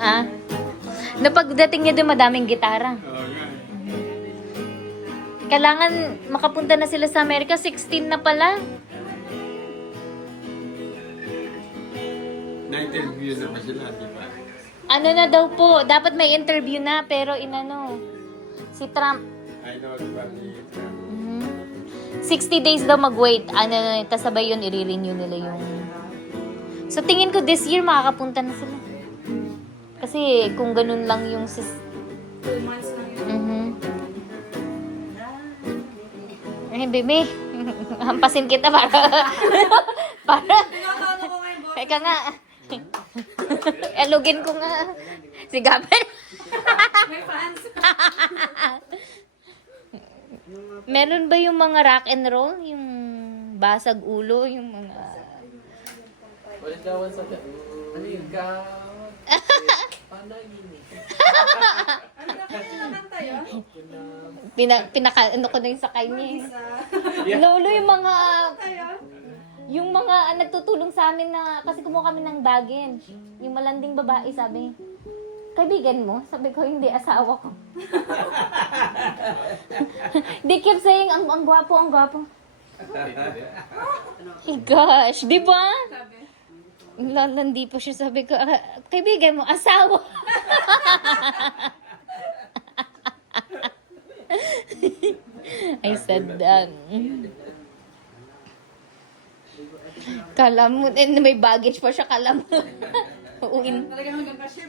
Ah. Na pagdating niya doon, madaming gitara. Oo nga. Kailangan makapunta na sila sa Amerika. 16 na pala. Na-interview na pa sila, di ba? Ano na daw po, dapat may interview na, pero inano, si Trump, I know ba ni Trump? 60 days daw mag-wait. Ano, tas sabay yun, i-renew nila yung... So, tingin ko this year makakapunta na sila. Kasi kung ganun lang yung... 2 months lang yun. Eh, baby, hampasin kita para... para... Tinatawag ko ngayon, boss. Teka nga. Elugin ko nga. Si Gabel. May fans. Meron ba yung mga rock and roll? Yung basag ulo? Yung mga... Walang gawan sa... Ano yung gawan? Panaginip. Ano na kayo nakanta yun? Pinaka... Ano ko na yung sakay niya eh. Sa... Lolo, yung mga... Tayo? Yung mga nagtutulong sa amin na... Kasi kumuha kami ng baggage. Yung malanding babae, sabi, kaibigan mo? Sabi ko, hindi, asawa ko. They keep saying, ang gwapo, ang gwapo. Hey gosh, di ba? Sabi. Lalandi pa siya, sabi ko, kaibigan mo, asawa. I said, kala mo, may baggage pa siya, kala mo. Uuin. Talagang hanggang cashier.